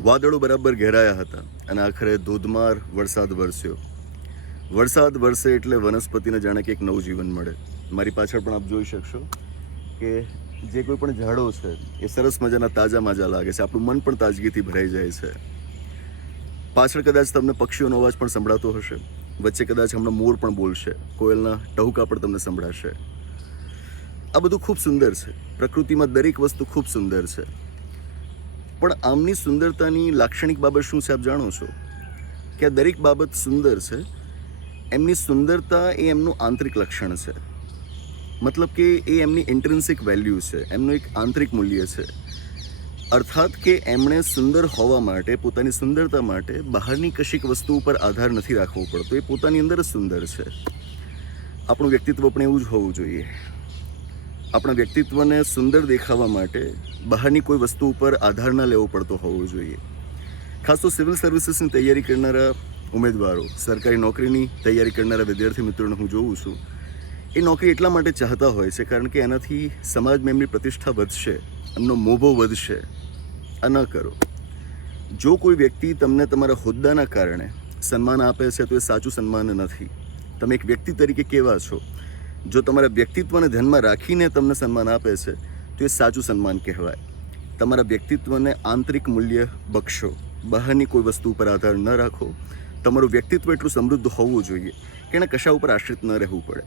વાદળો બરાબર ઘેરાયા હતા અને આખરે ધોધમાર વરસાદ વરસ્યો. વરસાદ વરસે એટલે વનસ્પતિને જાણે કે એક નવું જીવન મળે. મારી પાછળ પણ આપ જોઈ શકશો કે જે કોઈ પણ ઝાડો છે, એ સરસ મજાના તાજા માજા લાગે છે. આપણું મન પણ તાજગીથી ભરાઈ જાય છે. પાછળ કદાચ તમને પક્ષીઓનો અવાજ પણ સંભળાતો હશે. વચ્ચે કદાચ હમણાં મોર પણ બોલશે. કોયલના ટહુકા પણ તમને સંભળાશે. આ બધું ખૂબ સુંદર છે. પ્રકૃતિમાં દરેક વસ્તુ ખૂબ સુંદર છે. પણ આમની સુંદરતાની લાક્ષણિક બાબત શું છે, આપ જાણો છો? કે આ દરેક બાબત સુંદર છે, એમની સુંદરતા એ એમનું આંતરિક લક્ષણ છે. મતલબ કે એ એમની ઇન્ટ્રન્સિક વેલ્યુ છે, એમનું એક આંતરિક મૂલ્ય છે. અર્થાત કે એમણે સુંદર હોવા માટે, પોતાની સુંદરતા માટે બહારની કશીક વસ્તુ ઉપર આધાર નથી રાખવો પડતો, એ પોતાની અંદર જ સુંદર છે. આપણું વ્યક્તિત્વ પણ એવું જ હોવું જોઈએ. આપણા વ્યક્તિત્વને સુંદર દેખાવા માટે બહારની કોઈ વસ્તુ ઉપર આધાર ન લેવો પડતો હોવો જોઈએ. ખાસ તો સિવિલ સર્વિસીસની તૈયારી કરનારા ઉમેદવારો, સરકારી નોકરીની તૈયારી કરનારા વિદ્યાર્થી મિત્રોને હું જોઉં છું. એ નોકરી એટલા માટે ચાહતા હોય છે કારણ કે એનાથી સમાજમાં એમની પ્રતિષ્ઠા વધશે, એમનો મોભો વધશે. આ ન કરો. જો કોઈ વ્યક્તિ તમને તમારા હોદ્દાના કારણે સન્માન આપે છે તો એ સાચું સન્માન નથી. તમે એક વ્યક્તિ તરીકે કેવા છો? જો તમારા વ્યક્તિત્વને ધ્યાનમાં રાખીને તમને સન્માન આપે છે, તો એ સાચું સન્માન કહેવાય. તમારા વ્યક્તિત્વને આંતરિક મૂલ્ય બક્ષો, બહારની કોઈ વસ્તુ ઉપર આધાર ન રાખો. તમારું વ્યક્તિત્વ એટલું સમૃદ્ધ હોવું જોઈએ કે એને કશા ઉપર આશ્રિત ન રહેવું પડે.